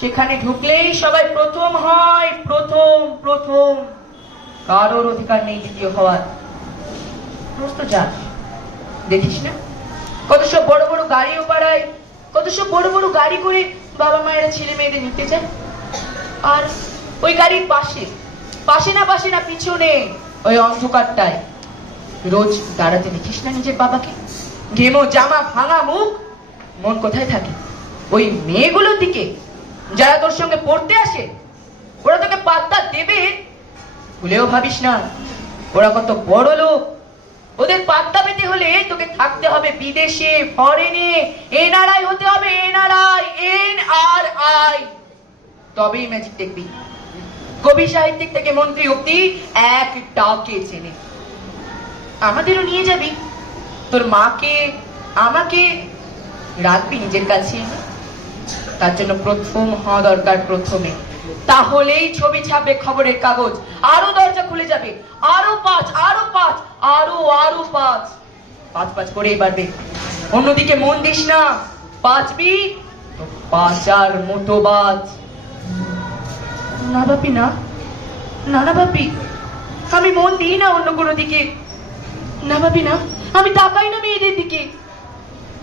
সেখানে ঢুকলেই সবাই প্রথম হয়, প্রথম প্রথম। কারোর অধিকার নেই দ্বিতীয় হওয়ার। প্রশ্ন যাস, দেখিস না কত সব বড় বড় গাড়িও পাড়ায়, কত সব বড় বড় গাড়ি করে বাবা মায়েরা ছেলে মেয়েদের নিতে যায়। আর ওই গাড়ির পাশে পাশে না পিছনে ওই অন্ধকারটায় রোজ দাঁড়াতে দেখিস না নিজের বাবাকে? ঘেমো জামা, ভাঙা মুখ, মন কোথায় থাকে? ওই মেয়েগুলোর দিকে যারা তোর সঙ্গে পড়তে আসে, ওরা তোকে পাত্তা দেবে ভুলেও ভাবিস না। ওরা কত বড় লোক, ওদের পাত্তা পেতে হলে তোকে থাকতে হবে বিদেশে, ফরেনে, এনআরআই হতে হবে, এনআরআই, তবেই ম্যাজিক দেখবি। কবি সাহিত্যিক থেকে মন্ত্রী অব্দি এক ডাকে চেনে। আমাদেরও নিয়ে যাবি, তোর মাকে আমাকে রাখবি নিজের কাছে। তার জন্য প্রথম হওয়া দরকার, প্রথমে। তাহলেই ছবি ছাপবে খবরের কাগজ, আরো দরজা খুলে যাবে, আরো পাঁচ, আরো পাঁচ, আরো আরো পাঁচ, পাঁচ পাঁচ করেই বাড়বে। অন্যদিকে মন দিস না, বাঁচবি তো বাঁচার মতো বাঁচ। না বাপি, না না বাপি, আমি মন দিই না অন্য কোনো দিকে। না বাপি না, আমি তাকাই না মেয়েদের দিকে।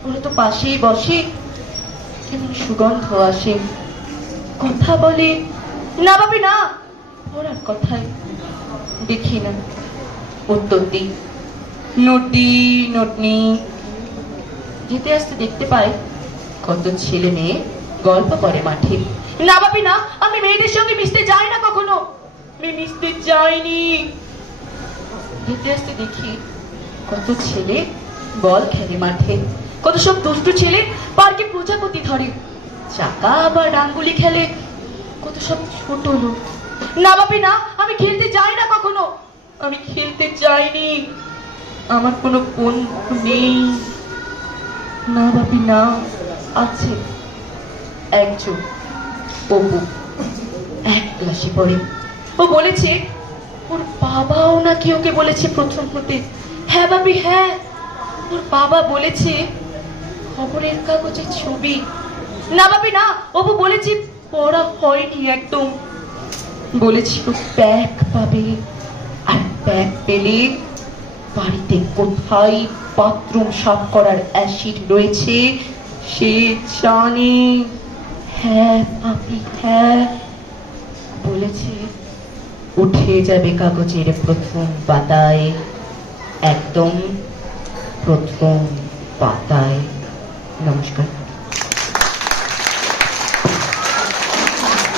ওরা তো পাশেই বসে, কেমন সুগন্ধ আসে, কথা বলে। না বাপি না, ওরা কথায় দেখি না, উত্তর দিই নটি নটনি। যেতে আসতে দেখতে পাই কত ছেলে মেয়ে গল্প করে মাঠে। না বাপি না, আমি মেয়েদের সঙ্গে মিশতে যাই না কখনো, আমি মিশতে যাইনি। যেতে আসতে দেখি কত ছেলে বল খেলে মাঠে, কত সব দুষ্টু ছেলে পার্কে প্রজাপতি ধরে, চাকা আবার ডাঙ্গুলি খেলে, কত সব ছোট লোক। না বাপি না, আমি খেলতে যাই না কখনো, আমি খেলতে চাইনি, আমার কোনো বন্ধু নেই। না বাপি না, আছে একজন, অপু, এক ক্লাসে পড়ে। ও বলেছে ওর বাবাও নাকি ওকে বলেছে প্রথম হতে। হ্যাঁ বাপি হ্যাঁ, ওর বাবা বলেছে খবরের কাগজের ছবি। না বাপি না, অপু বলেছে পড়া হয়নি একদম, বলেছিল ব্যাগ পাবে, আর ব্যাগ পেলে বাড়িতে কোথায় বাথরুম সাফ করার অ্যাসিড রয়েছে সে জানে। হ্যাঁ বাপি হ্যাঁ, বলেছে উঠে যাবে কাগজের প্রথম পাতায়, একদম প্রথম পাতায়। নমস্কার।